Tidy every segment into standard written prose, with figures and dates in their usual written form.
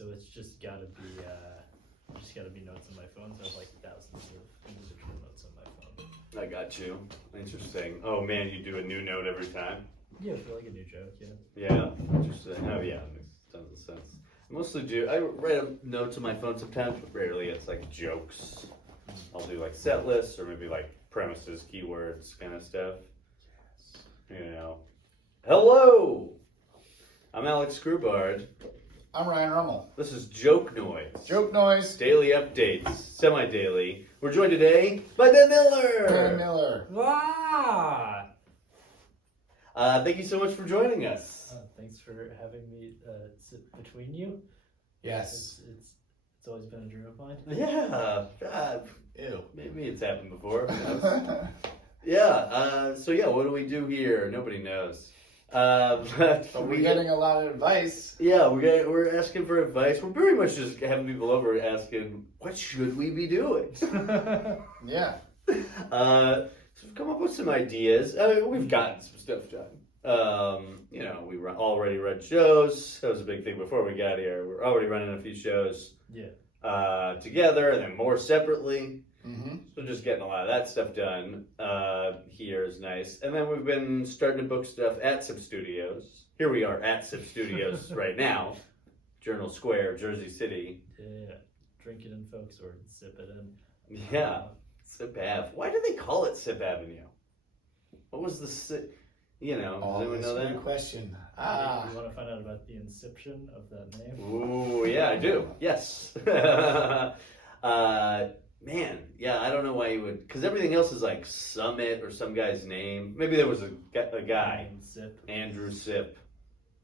So it's just gotta be notes on my phone. So I have like thousands of individual notes on my phone. I got you. Interesting. Oh man, you do a new note every time? Yeah, for like a new joke, yeah. Yeah, interesting. Oh yeah, it makes tons of sense. I mostly do. I write notes on my phone sometimes, but rarely it's like jokes. I'll do like set lists or maybe like premises, keywords, kind of stuff. You know. Hello! I'm Alex Grubard. I'm Ryan Rummel. This is Jokenoise. Jokenoise. Daily updates, semi-daily. We're joined today by Ben Miller. Ben Miller. Wow! Thank you so much for joining us. Thanks for having me sit between you. Yes. It's always been a dream of mine. Yeah. God. Ew. Maybe it's happened before. Yeah. So yeah, what do we do here? Nobody knows. We're getting a lot of advice. Yeah, we're asking for advice. We're pretty much just having people over asking, what should we be doing? Yeah. So we've come up with some ideas. I mean, we've gotten some stuff done. You know, we already read shows. That was a big thing before we got here. We're already running a few shows. Yeah. Together and then more separately. Mm-hmm. So just getting a lot of that stuff done here is nice. And then we've been starting to book stuff at Sip Studios. Here we are at Sip Studios right now. Journal Square, Jersey City. Yeah. Drink it in, folks, or sip it in. Yeah. Sip Ave. Why do they call it Sip Avenue? What was the Sip? You know, does anyone know that? Good question. You want to find out about the inception of that name? Ooh, yeah, I do. Yes. Man, yeah, I don't know why you would, because everything else is like Summit or some guy's name. Maybe there was a guy, Sip. Andrew Sip,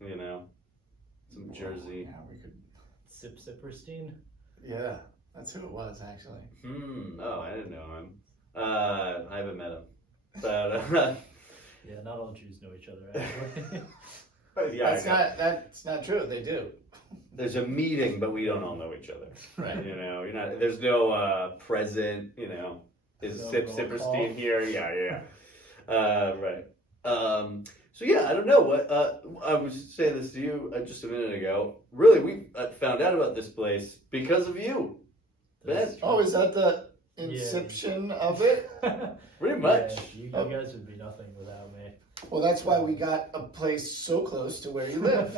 you know, some Jersey. Yeah, we could. Sip Sipperstein? Yeah, that's who it was, actually. Oh, I didn't know him. I haven't met him. But, Yeah, not all Jews know each other, actually. yeah, That's not true. They do. there's a meeting, but we don't all know each other. Right. You know, there's no present, you know, is No Sip roll Sipperstein call. here? Yeah. Right. So yeah, I don't know what, I was saying this to you just a minute ago. Really, we found out about this place because of you. That's Ben. Oh, is that the inception of it? Pretty much. Yeah, you guys would be nothing without me. Well, that's why we got a place so close to where you live.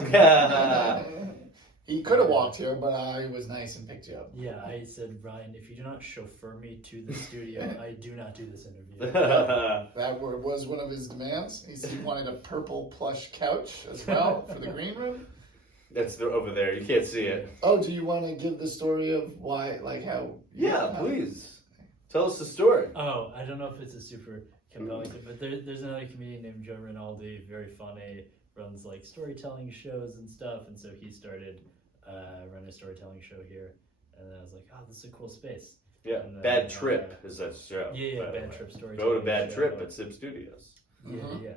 He could have walked here, but I was nice and picked you up. Yeah, I said, Ryan, if you do not chauffeur me to the studio, I do not do this interview. That was one of his demands. He wanted a purple plush couch as well for the green room. That's over there. You can't see it. Oh, do you want to give the story of why, like how? Yeah, please. Tell us the story. Oh, I don't know if it's a super compelling thing, but there's another comedian named Joe Rinaldi, very funny, runs like storytelling shows and stuff, and so he started running a storytelling show here, and then I was like, oh, this is a cool space. Yeah, And then, Bad Trip is that show. Yeah, Bad Trip storytelling. Go to Bad show. Trip at Sip Studios. Yeah.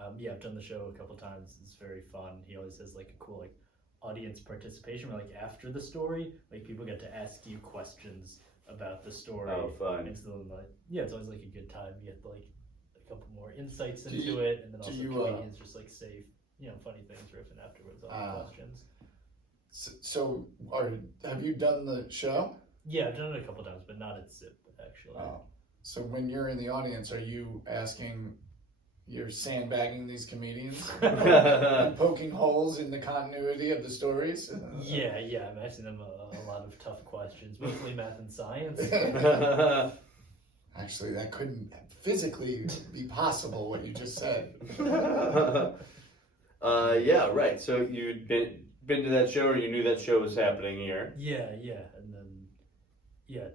I've done the show a couple times. It's very fun. He always has like a cool like audience participation where like after the story, like people get to ask you questions about the story. Oh, fun. And so like, yeah, it's always like a good time. You get like a couple more insights into it, and then also comedians just like say, you know, funny things riffing afterwards on the questions. So, have you done the show? Yeah, I've done it a couple times, but not at SIP actually. Oh, so when you're in the audience, are you asking? You're sandbagging these comedians, and poking holes in the continuity of the stories. Yeah, I'm asking them a lot of tough questions, mostly math and science. Actually, that couldn't physically be possible. What you just said. Yeah, right. So you'd been to that show, or you knew that show was happening here? Yeah, and then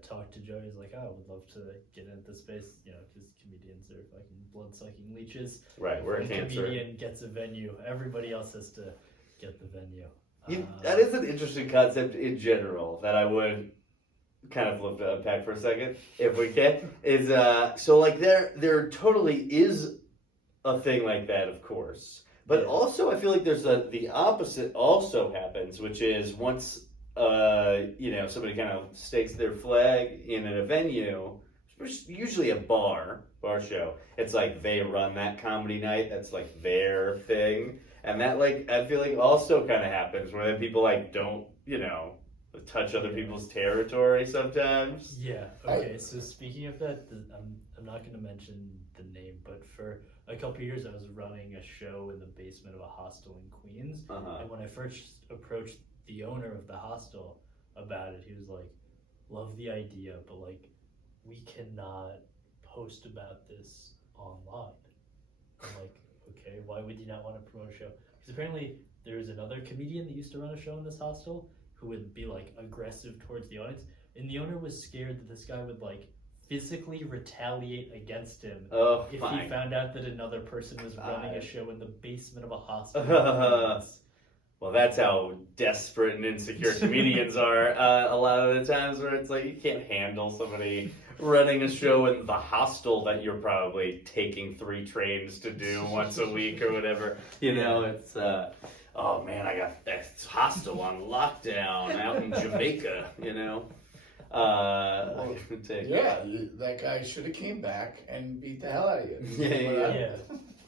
talked to Joe. He's like, oh, I would love to get into space, you know, because comedians are fucking blood-sucking leeches. Right, we're a When cancer. comedian gets a venue, everybody else has to get the venue. That is an interesting concept in general that I would kind of love to unpack for a second, if we can. Is so like there totally is a thing like that, of course. But also, I feel like there's the opposite also happens, which is once you know, somebody kind of stakes their flag in a venue, which is usually a bar show. It's like they run that comedy night. That's like their thing. And that, like, I feel like also kind of happens where then people, like, don't, you know, touch other people's territory sometimes. Yeah. Okay. So speaking of that, I'm not going to mention the name, but for a couple years I was running a show in the basement of a hostel in Queens, and when I first approached the owner of the hostel about it, he was like, "Love the idea, but like, we cannot post about this online." I'm like, "Okay, why would you not want to promote a show?" Because apparently there was another comedian that used to run a show in this hostel who would be like aggressive towards the audience, and the owner was scared that this guy would like physically retaliate against him if he found out that another person was running a show in the basement of a hospital. Well, that's how desperate and insecure comedians are a lot of the times, where it's like you can't handle somebody running a show in the hostel that you're probably taking 3 trains to do once a week or whatever. You know, it's oh man, I got this hostel on lockdown out in Jamaica, you know. That guy should have came back and beat the hell out of you. Yeah.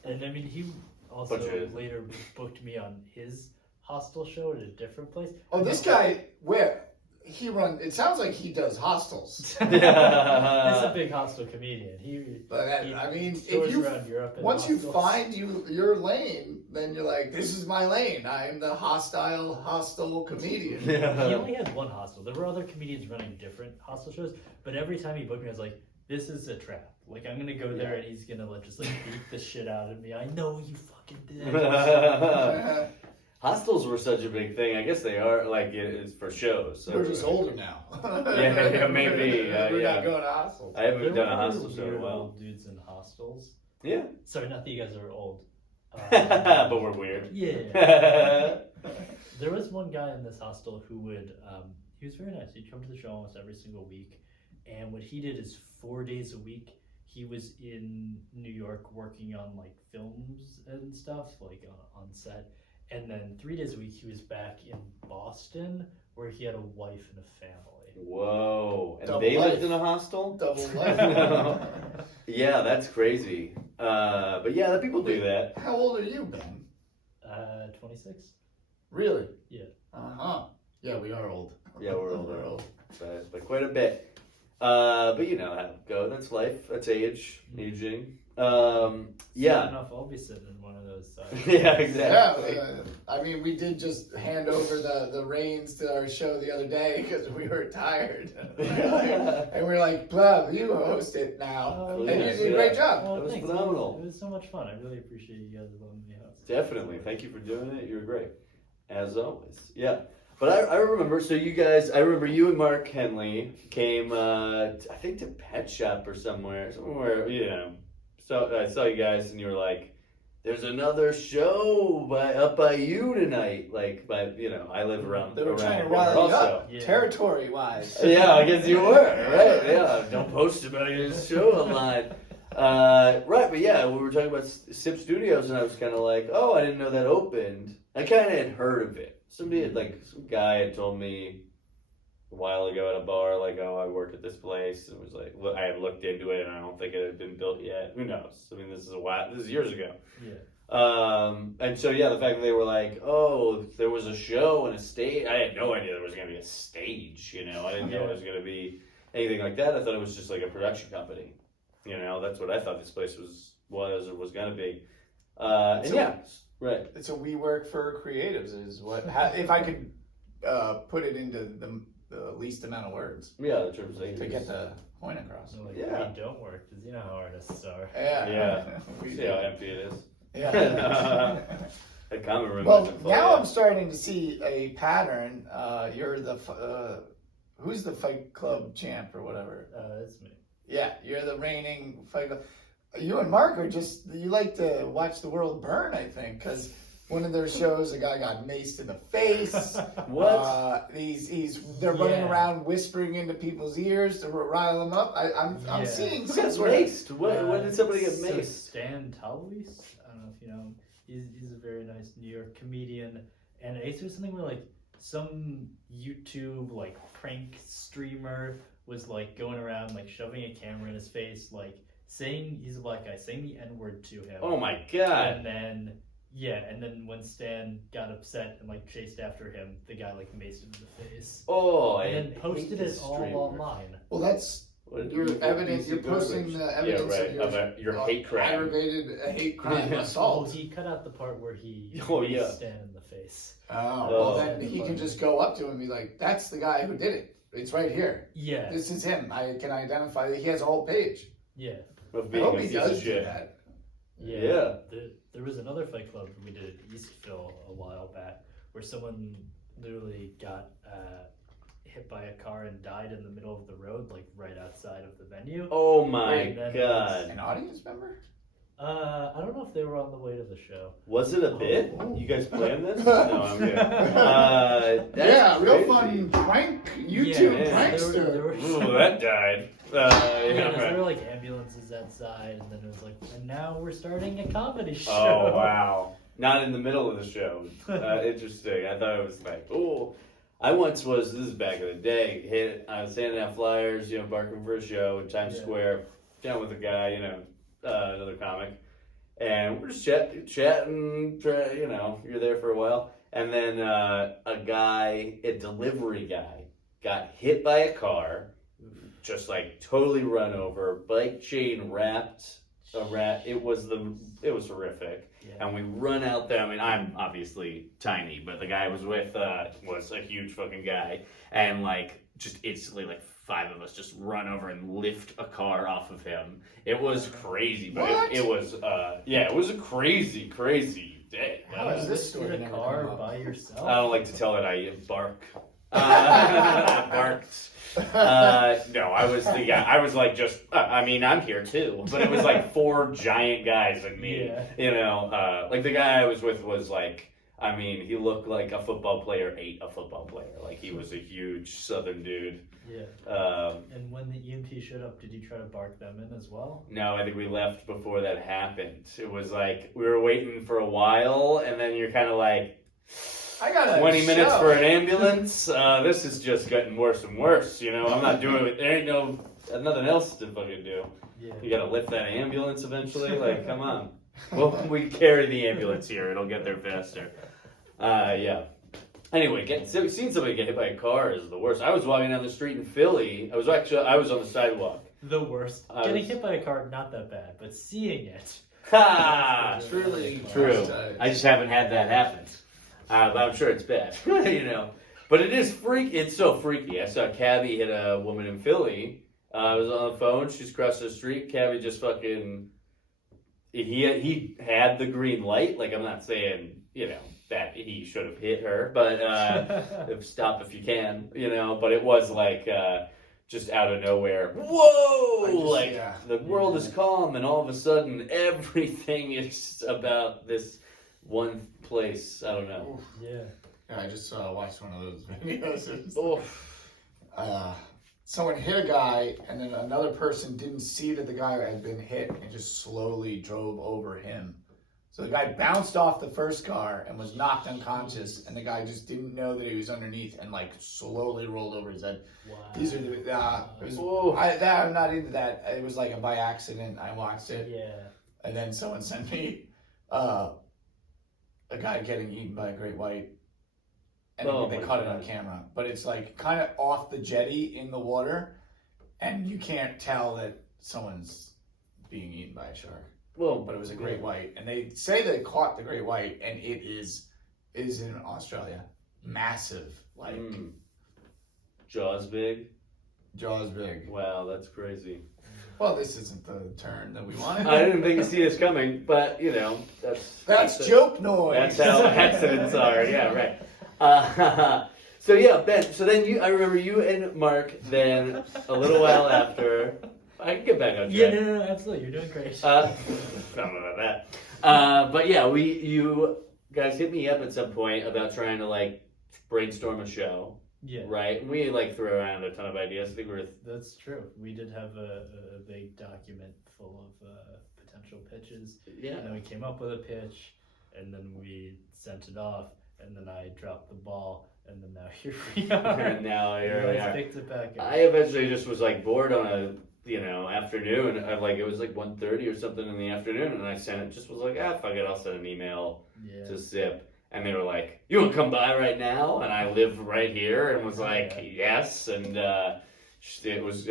And I mean, he also later booked me on his hostel show at a different place. Oh, this guy, where? It sounds like he does hostels. He's a big hostel comedian. I mean, if you around Europe once hostels. you find your lane, then you're like, this is my lane. I am the hostel comedian. He only had one hostel. There were other comedians running different hostel shows, but every time he booked me, I was like, this is a trap. Like, I'm gonna go there and he's gonna just like beat the shit out of me. I know you fucking did. Hostels were such a big thing. I guess they are, like, it's for shows. So we're just older now. Maybe. We're not going to hostels. I haven't done a hostel show in a while. Old dudes in hostels. Yeah. Sorry, not that you guys are old. But we're weird. Yeah. There was one guy in this hostel who would, he was very nice. He'd come to the show almost every single week. And what he did is 4 days a week, he was in New York working on like films and stuff, like on set. And then 3 days a week, he was back in Boston, where he had a wife and a family. Whoa. And Double they life. lived in a hostel? Double life. Yeah, that's crazy. But yeah, people do that. How old are you, Ben? 26. Really? Yeah. Uh-huh. Yeah, we are old. Yeah, we're old. We're old. By quite a bit. But you know how it goes. That's life. That's age. Aging. Yeah. Soon enough, I'll be sitting in one of those sides. Yeah, exactly. Yeah, I mean, we did just hand over the reins to our show the other day because we were tired. And we're like, Bob, you host it now. And you did a great job. Well, That was thanks. phenomenal. It was so much fun. I really appreciate you guys letting me host. Definitely. Thank you for doing it. You're great. As always. Yeah. But I remember, so you guys, I remember you and Mark Henley came, I think to Pet Shop or somewhere, you know. So I saw you guys and you were like, there's another show up by you tonight. Like, you know, I live around. They were trying to here rile you also. up, Yeah. territory-wise. Yeah, I guess you were, right? Yeah, don't post about your show online. Right, but yeah, we were talking about Sip Studios and I was kind of like, oh, I didn't know that opened. I kind of had heard of it. Somebody had, like, some guy had told me a while ago at a bar, like, oh, I work at this place, and it was like, I had looked into it, and I don't think it had been built yet. Who knows? I mean, this is years ago. Yeah. And so, yeah, the fact that they were like, oh, there was a show and a stage, I had no idea there was going to be a stage, you know, I didn't know it was going to be anything like that. I thought it was just like a production company, you know, that's what I thought this place was or was going to be. And yeah, right. It's a we work for creatives is what, if I could put it into the least amount of words. Yeah, the terms they To use. get the point across. Like, Yeah. we don't work, because you know how artists are. Yeah. We See do. how empty it is. Yeah. That common room. Well, isn't full now yet. I'm starting to see a pattern. You're the who's the Fight Club champ or whatever? It's me. Yeah, you're the reigning Fight Club. You and Mark are you like to watch the world burn, I think, because one of their shows, a guy got maced in the face. What? They're running around whispering into people's ears to rile them up. I'm seeing Who some got sort of. maced? When did somebody get So maced? Stan Talwis, I don't know if you know him. He's a very nice New York comedian, and I used to do something where like some YouTube like prank streamer was like going around like shoving a camera in his face, like saying he's a black guy, saying the N-word to him. Oh my god. And then Yeah, and then when Stan got upset and like chased after him, the guy like maced him in the face. Oh, And I then posted hate it this all streamer. online. Well, that's your evidence. You're posting the evidence of your hate crime. aggravated hate crime Well, assault. he cut out the part where he Oh, maced yeah. Stan in the face. Well, Oh. then he can just go up to him and be like, "That's the guy who did it. It's right here. Yeah, This is him. I can identify that he has a whole page." yeah, Of I being hope a he piece does of do shit. that. Yeah. There was another fight club we did at Eastville a while back where someone literally got hit by a car and died in the middle of the road, like right outside of the venue. Oh my And then god. An audience member? I don't know if they were on the way to the show. Was it a bit? Oh. You guys planned this? No, I'm kidding. That's Yeah, real crazy. fun prank YouTube Yeah, prankster. There were, Ooh, that died. yeah, Yeah, there were like ambulances outside, and then it was like, and now we're starting a comedy show. Oh wow! Not in the middle of the show. Interesting. I thought it was like, oh. I once was. This is back in the day. I was handing out flyers, barking for a show in Times Yeah. Square. Down with a guy, another comic, and we're just chatting. You're there for a while, and then a delivery guy, got hit by a car. Just like totally run over, bike chain wrapped around. It was horrific. Yeah. And we run out there. I mean, I'm obviously tiny, but the guy I was with was a huge fucking guy, and like just instantly, like 5 of us just run over and lift a car off of him. It was crazy, but What? it was it was a crazy day. How is this story in a never car come up? by yourself? I don't like to tell that I bark. Barked. No, I was the guy. I was like I'm here too, but it was like 4 giant guys and me. Yeah. Like the guy I was with was like, he looked like a football player ate a football player. Like he was a huge Southern dude. Yeah. And when the EMT showed up, did you try to bark them in as well? No, I think we left before that happened. It was like we were waiting for a while, and then you're kind of like, I got a 20 minutes show. for an ambulance. This is just getting worse and worse. I'm not doing it. There ain't nothing else to fucking do. Yeah. You gotta lift that ambulance eventually. Like, come on. Well, we carry the ambulance here. It'll get there faster. Yeah. Anyway, seeing somebody get hit by a car is the worst. I was walking down the street in Philly. I was on the sidewalk. The worst. Getting hit by a car, not that bad, but seeing it. Ha! Truly True. traumatized. I just haven't had that happen. But I'm sure it's bad, But it is freaky. It's so freaky. I saw a cabbie hit a woman in Philly. I was on the phone. She's across the street. Cabbie just fucking. He had the green light. Like, I'm not saying that he should have hit her, but stop if you can. But it was like just out of nowhere. Whoa! The world is calm, and all of a sudden everything is about this one place. I don't know. Yeah. Yeah, I just watched one of those videos. Oh. Someone hit a guy, and then another person didn't see that the guy had been hit and just slowly drove over him. So the guy bounced off the first car and was knocked unconscious, and the guy just didn't know that he was underneath and like slowly rolled over his head. Wow. These are I'm not into that. It was like a by accident. I watched it, Yeah. and then someone sent me a guy getting eaten by a great white. And Oh they my caught it God. on camera. But it's like kind of off the jetty in the water, and you can't tell that someone's being eaten by a shark. Well, But it was a great white. And they say they caught the great white, and it is in Australia. Massive. Like, Jaws big. jaws big. Wow, that's crazy. Well, this isn't the turn that we wanted. I didn't think you see this coming, but That's Jokenoise. That's how accidents are. Yeah, right. So yeah, Ben. So then I remember you and Mark. Then a little while after, I can get back on track. Yeah, no, absolutely. You're doing great. I don't know about that. But yeah, you guys hit me up at some point about trying to like brainstorm a show, Yeah. right? And we like threw around a ton of ideas. I think That's true. We did have a big document full of potential pitches. yeah. And then we came up with a pitch, and then we sent it off, and then I dropped the ball, and then now here we are. And now here You we guys are. picked it back up. I eventually just was like bored on afternoon. It was like 1:30 or something in the afternoon, and I sent it. Just was like, fuck it, I'll send an email to Zip. And they were like, you want to come by right now? And I live right here, and was like, yes. And it was,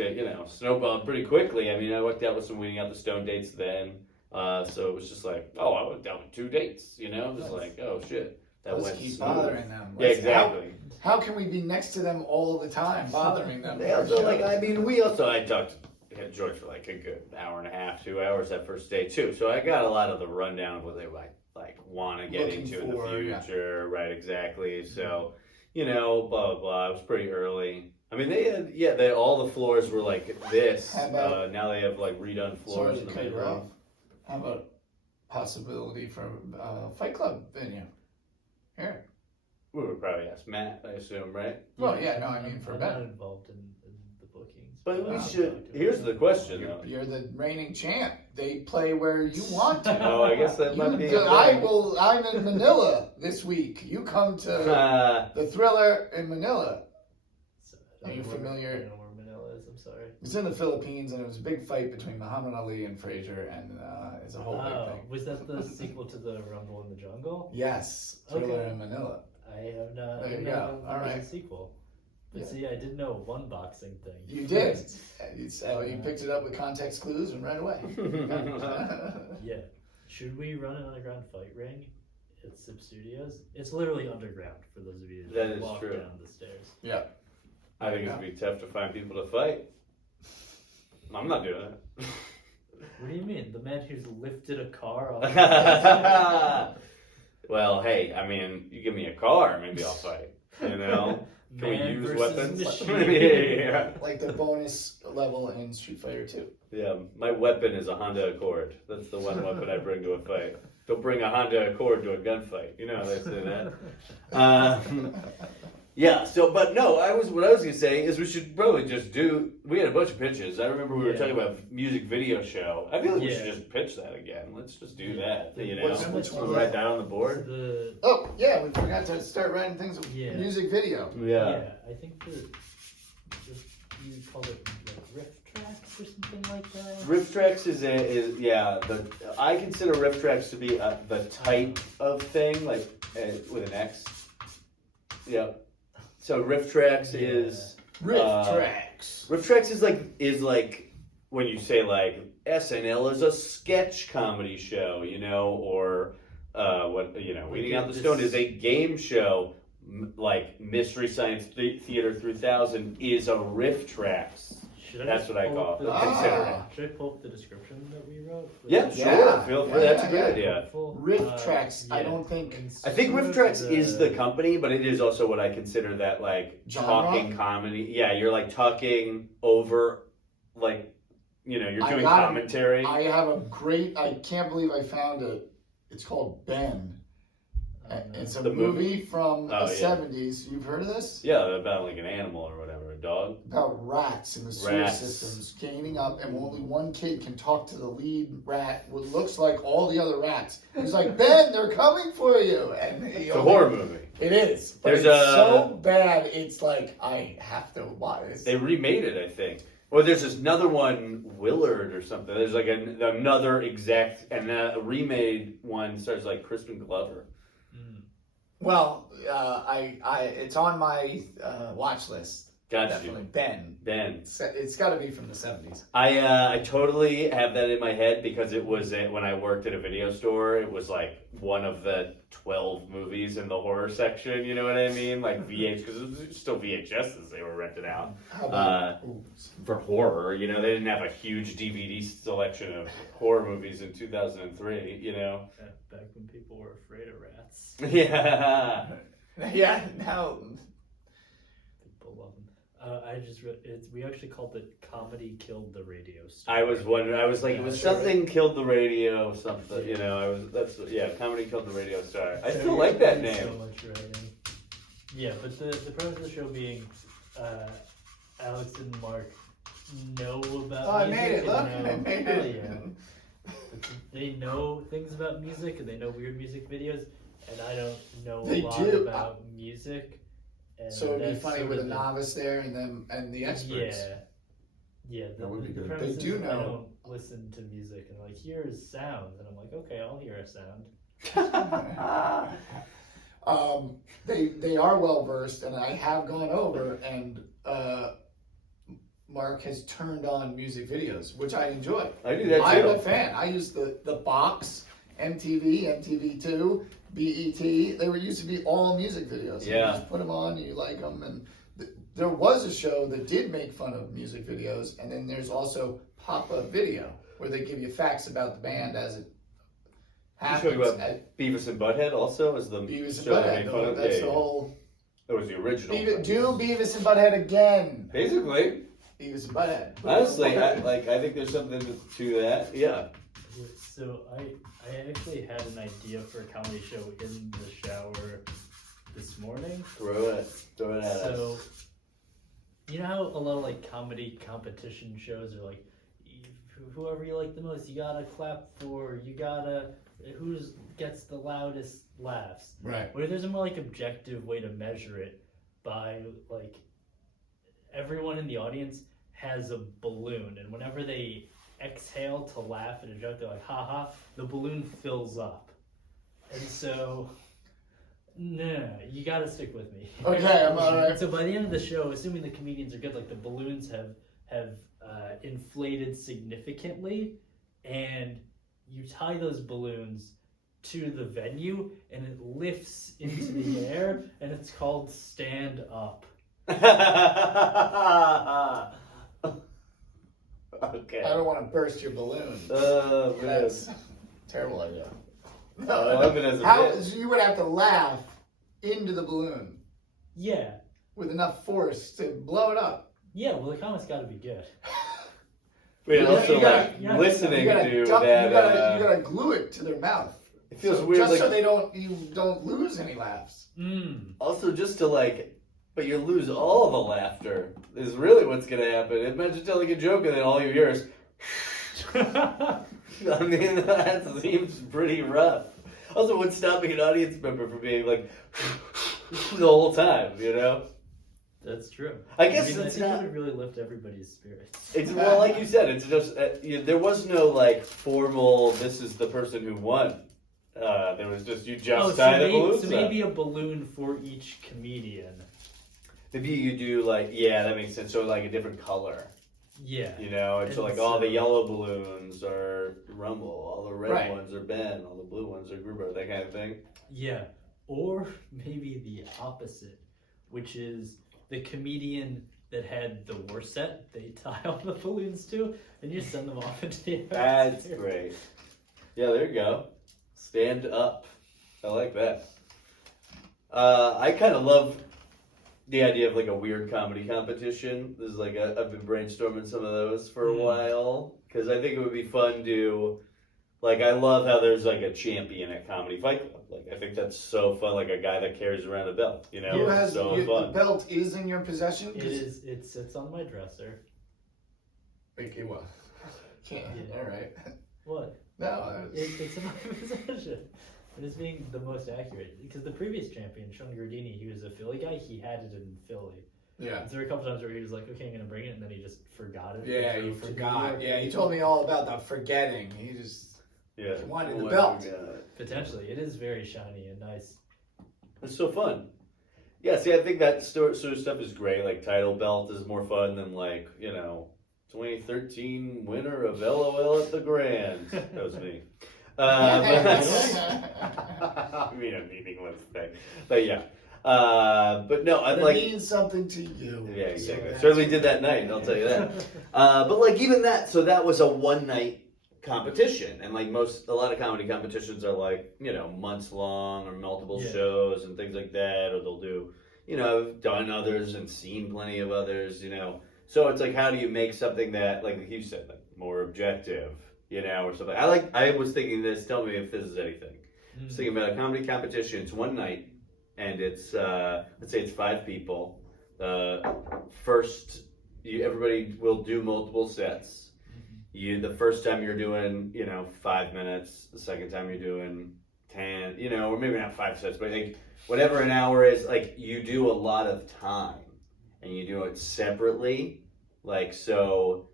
snowballed pretty quickly. I mean, I worked out with some Weeding Out the Stone dates then. So it was just like, I went down with 2 dates, It was like, oh shit. That Let's went keep smooth. bothering them. Yeah, exactly. How can we be next to them all the time, bothering them? They also, I talked to George for like a good hour and a half, 2 hours that first day too. So I got a lot of the rundown of what they want to get Looking into for, in the future, right? Exactly. So, blah blah blah. It was pretty early. I mean, they all the floors were like this. Now they have like redone floors in the main room. How about possibility for Fight Club venue here? We would probably ask Matt, I assume, right? Well, yeah, no, I mean for I'm Ben. not involved in the bookings. But we should. Here's the question, though. You're the reigning champ. They play where you want to. Oh, I guess that might be. I'm in Manila this week. You come to the Thriller in Manila. Are you familiar? I don't know where Manila is. I'm sorry. It's in the Philippines, and it was a big fight between Muhammad Ali and Frazier, and it's a whole big thing. Was that the sequel to the Rumble in the Jungle? Yes, Thriller in Manila. I have not. There you go. All right. A sequel. But see, I did know one boxing thing. You did. You picked it up with context clues and right away. Yeah. Should we run an underground fight ring at Sip Studios? It's literally underground for those of you that walk down the stairs. Yeah. I think it'd be tough to find people to fight. I'm not doing it. What do you mean? The man who's lifted a car off Well, hey, I mean, you give me a car, maybe I'll fight. Can we use weapons? Yeah. Like the bonus level in Street Fighter 2. Yeah, my weapon is a Honda Accord. That's the one weapon I bring to a fight. Don't bring a Honda Accord to a gunfight. You know how they say that. Yeah. So, but no, what I was gonna say is we should probably just do. We had a bunch of pitches. I remember we were talking about music video show. I feel like we should just pitch that again. Let's just do that. Which one? Write down on the board. Oh yeah, we forgot to start writing things with music video. Yeah, I think you called it like riff tracks or something like that. Riff tracks I consider riff tracks to be the type of thing, like with an X. Yeah. So riff tracks is riff tracks. Riff tracks is like when you say like SNL is a sketch comedy show, or Weeding Out the Stone is a game show. Like Mystery Science Theater 3000 is a riff tracks. That's what I call it. Should I pull up the description that we wrote? Yeah, sure. Feel free. That's a good idea. Riff tracks. I don't think. I think Riff Tracks is the company, but it is also what I consider that like genre? Talking comedy. Yeah, you're like talking over, like you're doing commentary. I have a great. I can't believe I found it. It's called Ben. It's a movie from the 70s. You've heard of this? Yeah, about like an animal or whatever, a dog. About rats in the sewer systems gaining up, and only one kid can talk to the lead rat, what looks like all the other rats. He's like, Ben, they're coming for you. And it's a horror movie. It is. But it's so bad, it's like, I have to watch it. They remade it, I think. Or there's another one, Willard or something. There's like another exact, and a remade one stars like Crispin Glover. Well, it's on my watch list. Gotcha. Definitely. Ben. It's got to be from the 70s. I totally have that in my head because it was when I worked at a video store. It was like one of the 12 movies in the horror section. You know what I mean? Like because it was still VHSs they were rented out for horror. They didn't have a huge DVD selection of horror movies in 2003. Back when people were afraid of rats. Yeah. Yeah. Now. People love them. We actually called it Comedy Killed the Radio Star. I was wondering. I was like, it was something killed the radio, something. Comedy Killed the Radio Star. I still like that name. So much writing. Yeah, but the premise of the show being, Alex and Mark know about. Oh, I made it! Look, I made it. Yeah. They know things about music and they know weird music videos, and I don't know a lot about music. And so it'd be funny with a novice there and the experts. Yeah, Yeah, That would be the good. premise They do is I know. don't listen to music and like here's sounds, and I'm like, okay, I'll hear a sound. They are well versed, and I have gone over, and Mark has turned on music videos, which I enjoy. I do that too. I'm a fan. I use the box, MTV, MTV2, BET. They were used to be all music videos. Yeah. You just put them on, and you like them. And there was a show that did make fun of music videos, and then there's also Pop-Up Video, where they give you facts about the band as it You happens. talking about Beavis and Butthead also as the Beavis and show that made fun Butthead. of? That's Yeah, the yeah. whole. That was the original. Do Beavis and Butthead again. Basically, Beavis and Butthead. honestly, I think there's something to that. Yeah. So I actually had an idea for a comedy show in the shower this morning. Throw it at us. So, you know how a lot of like comedy competition shows are like, whoever you like the most, you gotta clap for, you gotta, who's gets the loudest laughs. Right. What if there's a more like objective way to measure it by like, everyone in the audience has a balloon, and whenever they exhale to laugh at a joke, they're like, haha, the balloon fills up. And so, no, you gotta stick with me. Okay, I'm alright. So by the end of the show, assuming the comedians are good, like the balloons have inflated significantly, and you tie those balloons to the venue, and it lifts into the air, and it's called stand up. Okay. I don't want to burst your balloon. Oh, man. That's a terrible idea. I love it as a How bit. so you would have to laugh into the balloon Yeah. with enough force to blow it up. Yeah, well, the comic's gotta be good. Wait, You also gotta- like yeah, listening You gotta, to duck, that. you gotta glue it to their mouth. It feels So- weird. Just Like, so you don't lose any laughs. also, just to like, but you lose all the laughter is really what's gonna happen. Imagine telling a joke and then all you hear is. I mean, that seems pretty rough. Also, what's stopping an audience member from being like the whole time? You know. That's true. I guess I it's think not. it would really lift everybody's spirits. It's well, like you said, it's just there was no like formal. This is the person who won. There was just you just tie the balloons so up. maybe a balloon for each comedian. Maybe you do like that makes sense. So like a different color, Yeah. you know. And so And like all the so- yellow balloons are Rummel, all the red Right. ones are Ben, all the blue ones are Grubard, that kind of thing. Yeah. Or maybe the opposite, which is the comedian that had the worst set, they tie all the balloons to, and you send them off into the That's atmosphere. great. Yeah, there you go. Stand up. I like that. I kind of love the idea of like a weird comedy competition. This is like I've been brainstorming some of those for a while because I think it would be fun to, like, I love how there's like a champion at Comedy Fight Club. Like, I think that's so fun. Like a guy that carries around a belt. You know, Who it's has so the fun. belt is in your possession? It sits on my dresser. Okay, well, can't. Yeah. All right. What? No. It's in my possession. It is being the most accurate. Because the previous champion, Sean Gardini, he was a Philly guy, he had it in Philly. Yeah. And there were a couple times where he was like, okay, I'm going to bring it, and then he just forgot it. Yeah, He you drove to New forgot. York. Yeah, he told me all about that forgetting. He just Yeah, wanted the Oh my belt. God. Potentially. It is very shiny and nice. It's so fun. Yeah, see, I think that sort of stuff is great. Like, title belt is more fun than, like, 2013 winner of LOL at the Grand. That was me. I mean, a meaningless thing. But yeah. But no, I'm It like. means something to you. Yeah, exactly. So Certainly did that night, I'll tell you that. But like, even that, so that was a one night competition. And like a lot of comedy competitions are like, months long or multiple shows and things like that. Or they'll do, I've done others and seen plenty of others, So it's like, how do you make something that, like you said, like more objective, or something. I was thinking this, tell me if this is anything. I was thinking about a comedy competition. It's one night and it's, let's say it's 5 people. First, everybody will do multiple sets. The first time you're doing, 5 minutes. The second time you're doing 10, or maybe not 5 sets, but like whatever an hour is, like you do a lot of time and you do it separately. Like, so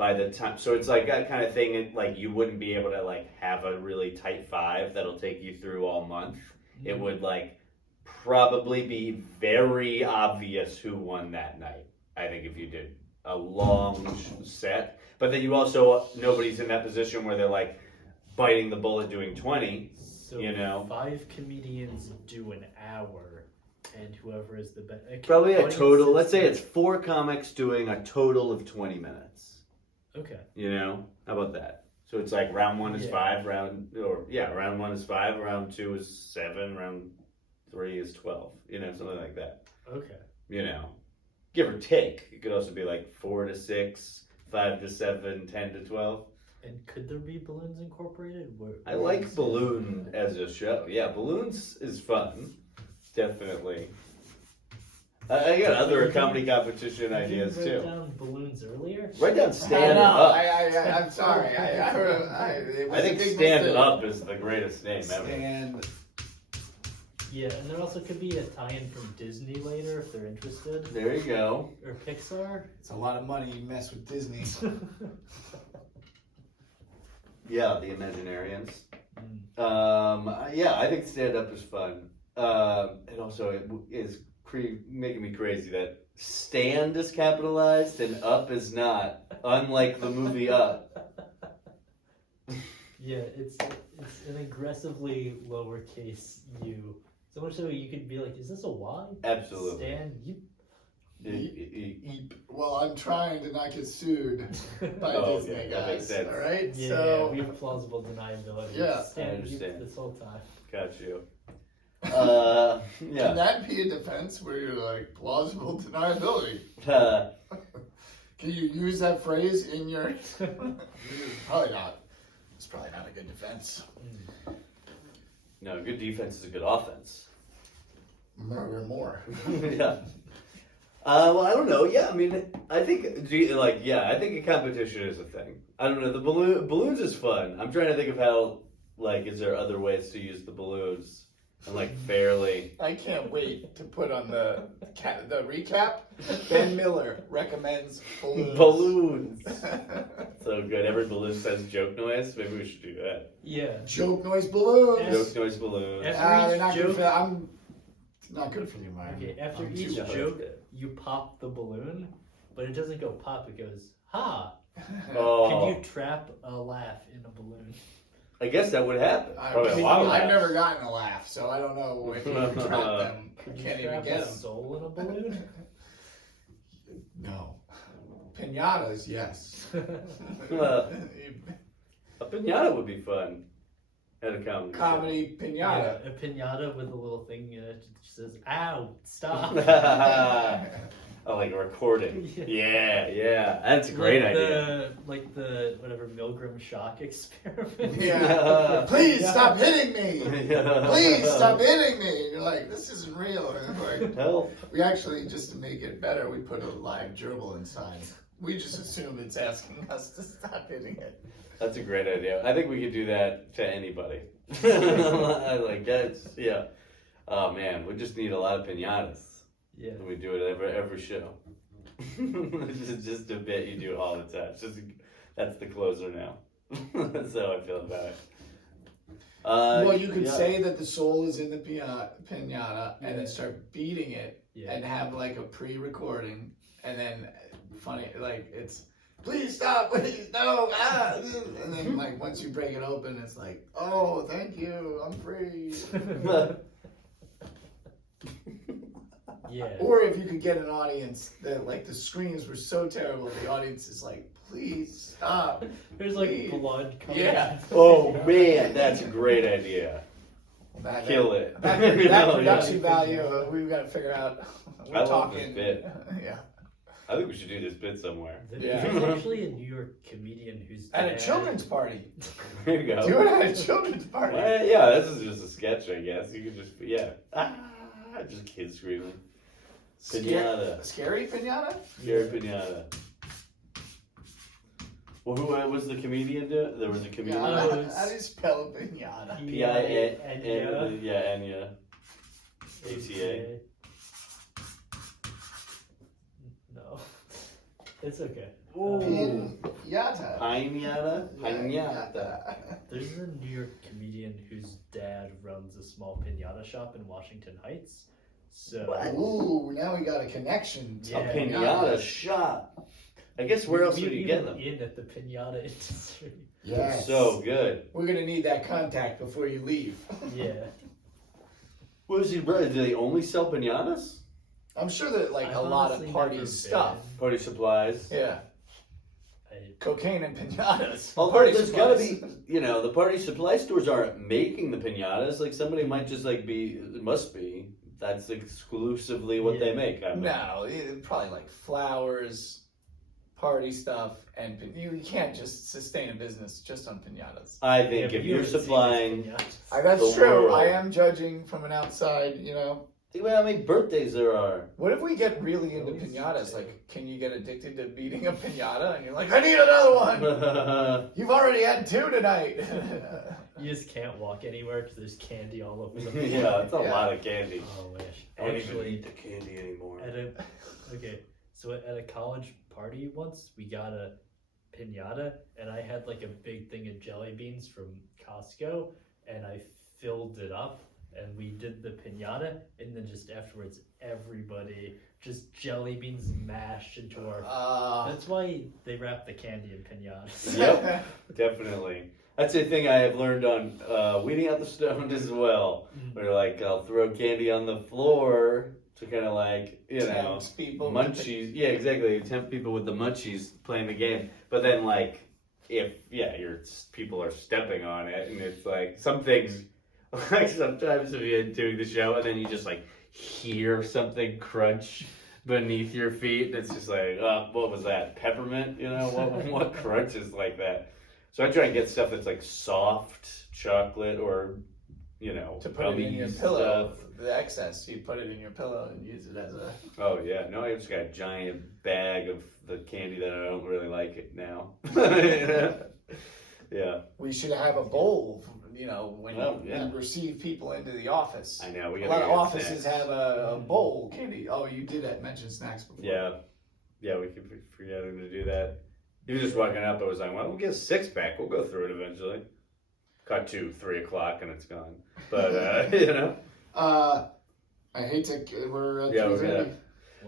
by the time, so it's like that kind of thing. Like you wouldn't be able to like have a really tight 5 that'll take you through all month. It would like probably be very obvious who won that night. I think if you did a long set, but then you also, nobody's in that position where they're like biting the bullet doing 20. So You know? 5 comedians do an hour, and whoever is the best. Probably a total. Let's say it's 4 comics doing a total of 20 minutes. Okay. You know, how about that? So it's like round 1 is 5, round 1 is 5, round 2 is 7, round 3 is 12. You know, something like that. Okay. You know, give or take. It could also be like 4 to 6, 5 to 7, 10 to 12. And could there be balloons incorporated? I like balloon as a show. Yeah, balloons is fun. Definitely. I got other comedy competition ideas Did you write too. down balloons earlier? Write down I stand know. up. I'm sorry. It was I think a big stand mistake. up is the greatest name ever. Stand. Yeah, and there also could be a tie-in from Disney later if they're interested, There you go. or Pixar. It's a lot of money you mess with Disney. Yeah, the Imaginarians. Mm. Yeah, I think stand up is fun. And also it is making me crazy that stand is capitalized and up is not, unlike the movie Up. Yeah, it's an aggressively lowercase u. So much so you could be like, is this a Y? Absolutely. Stand you. Well, I'm trying to not get sued by Oh, Disney, okay, that makes guys. sense. All right, Yeah, so we have plausible deniability. Yeah, Stand I you understand. this whole time. Got you. can Yeah. that be a defense where you're like plausible deniability? Can you use that phrase in your? Probably not. It's probably not a good defense. No, good defense is a good offense. More. Yeah. Well, I don't know. Yeah, I mean, I think I think a competition is a thing. I don't know. The balloons is fun. I'm trying to think of how, like, is there other ways to use the balloons and like fairly. I can't wait to put on the recap. Ben Miller recommends balloons. Balloons. So good. Every balloon says Jokenoise. Maybe we should do that. Yeah. Jokenoise balloons. Yes. Jokenoise balloons. Every They're not good joke- for. I'm not good for the environment. Okay, after I'm each too- joke, you pop the balloon, but it doesn't go pop, it goes, ha! Oh, Can you trap a laugh in a balloon? I guess that would happen. Probably a lot of I've laughs. never gotten a laugh, so I don't know if you can trap them. Could you Can't even trap get a them. soul in a balloon? No. Pinatas, yes. A pinata would be fun at a comedy. Comedy Yeah, pinata. a pinata with a little thing in it that says, ow, stop. Oh, like a recording. Yeah. Yeah. That's a great Like idea. Like the, whatever, Milgram shock experiment. Yeah. Please Yeah. stop hitting me. Please stop hitting me. And you're like, this isn't real. And I'm like, Help. we actually, just to make it better, we put a live gerbil inside. We just assume it's asking us to stop hitting it. That's a great idea. I think we could do that to anybody. I like that. Yeah. Oh man, we just need a lot of pinatas. Yeah. And we do it every show. It's just a bit you do all the time. That's the closer now. That's how I feel about it. Well, you could yeah. say that the soul is in the pinata and then start beating it Yeah. and have like a pre-recording and then funny, like it's, please stop, please, no, ah, and then like once you break it open, it's like, oh, thank you, I'm free. Yeah. Or if you could get an audience that like the screams were so terrible, the audience is like, please stop. There's like Please. blood coming Yeah. out. Oh man, that's a great idea. That, Kill it. That You know, production yeah. value, we've got to figure out. We're I love talking. this bit. Yeah. I think we should do this bit somewhere. Yeah. There's actually a New York comedian who's At a dad- children's party. There you go. Do it at a children's party. Yeah, this is just a sketch, I guess. You could just, just kids screaming. Pinata. Scary pinata? Scary pinata. Well, who was the comedian? There was a comedian. Yeah, No, how do you spell pinata? P-I-N-N, yeah, Enya. ATA. No. It's okay. Ooh. Yata. Pinata. There's a New York comedian whose dad runs a small pinata shop in Washington Heights. So What? Ooh, now we got a connection. A pinata shop. I guess where else would you get them? In at the pinata industry. Yes. So good. We're gonna need that contact before you leave. Yeah. What is he, bro? Do they only sell pinatas? I'm sure that like I've a lot honestly of party never stuff. been. Party supplies. Yeah. Cocaine and pinatas. Although Party there's gotta supplies. be, the party supply stores aren't making the pinatas. Like somebody might just like be, it must be. That's exclusively what they make. I mean. No, probably like flowers, party stuff, and you can't just sustain a business just on pinatas. I think if you're supplying, That's the true. world. I am judging from an outside, think about how many birthdays there are. What if we get really into Always pinatas? say. Like, can you get addicted to beating a pinata? And you're like, I need another one. You've already had 2 tonight. You just can't walk anywhere because there's candy all over the floor. Yeah, it's a lot of candy. Oh, I wish. I don't even Actually, eat the candy anymore. so at a college party once, we got a pinata, and I had like a big thing of jelly beans from Costco, and I filled it up, and we did the pinata, and then just afterwards, everybody just jelly beans mashed into our. That's why they wrap the candy in pinatas. Yep. Definitely. That's the thing I have learned on Weeding Out the Stoned as well. Where like I'll throw candy on the floor to kind of like, Tempts people. munchies. Yeah, exactly. Tempt people with the munchies playing the game. But then like if your people are stepping on it, and it's like some things like sometimes if you're doing the show and then you just like hear something crunch beneath your feet, and it's just like, what was that? Peppermint? What crunches like that? So I try and get stuff that's like soft chocolate or, to put it in your gummy pillow. stuff. The excess, you put it in your pillow and use it as a. Oh yeah, no, I just got a giant bag of the candy that I don't really like it now. Yeah. We should have a bowl, when yeah. we receive people into the office. I know, we A gotta lot of get offices snacks. have a bowl candy. Oh, you did mention snacks before. Yeah, we keep forgetting to do that. He was just walking up, I was like, well, we'll get a 6-pack, we'll go through it eventually. Cut to 3 o'clock and it's gone. But, I hate to. We're at Yeah, we're 3:30. gonna-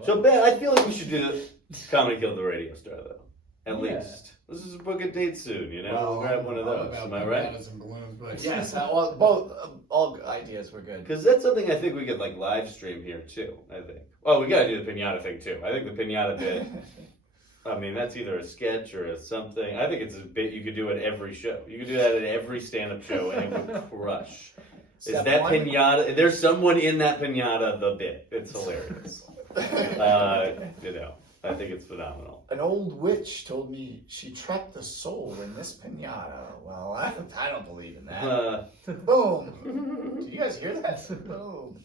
So, Ben, I feel like we should do the Comedy Kill the Radio Star, though. At Yeah. least. Let's just book a date soon, Well, We'll grab one of all those. about Am I right? bananas and balloons, but yes, all ideas were good. Because that's something I think we could, like, live stream here, too, I think. Oh, we gotta do the pinata thing, too. I think the pinata bit, I mean, that's either a sketch or a something. I think it's a bit you could do at every show. You could do that at every stand-up show, and it would crush. Step Is that one? pinata? There's someone in that pinata. The bit. It's hilarious. I think it's phenomenal. An old witch told me she trapped the soul in this pinata. Well, I don't believe in that. Boom. Did you guys hear that? Boom.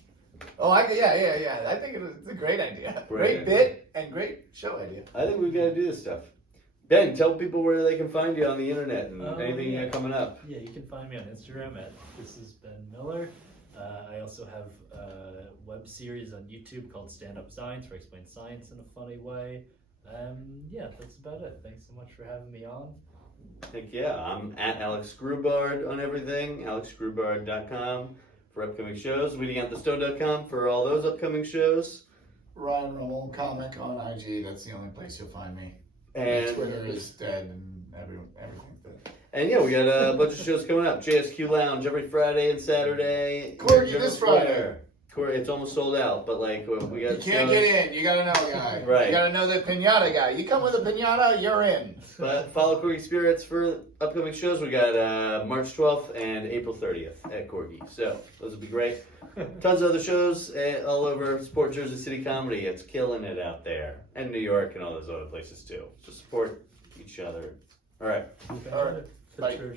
Oh, yeah. I think it's a great idea. Great bit and great show idea. I think we gotta do this stuff. Ben, tell people where they can find you on the internet and anything you got coming up. Yeah, you can find me on Instagram at This Is Ben Miller. I also have a web series on YouTube called Stand Up Science, where I explain science in a funny way. That's about it. Thanks so much for having me on. Heck yeah, I'm at Alex Grubard on everything, alexgrubard.com for upcoming shows, weedingoutthestone.com for all those upcoming shows. Ryan Rummel comic on IG. That's the only place you'll find me. And Twitter is dead and everything's dead. And yeah, we got a bunch of shows coming up. JSQ Lounge every Friday and Saturday. Corgi this Friday. It's almost sold out, but like we got. You can't get in. You gotta know a guy. Right. You gotta know the pinata guy. You come with a pinata, you're in. But follow Corgi Spirits for upcoming shows. We got March 12th and April 30th at Corgi. So those will be great. Tons of other shows all over Sport Jersey City Comedy. It's killing it out there, and New York and all those other places too. So support each other. All right. All right. Bye. Church.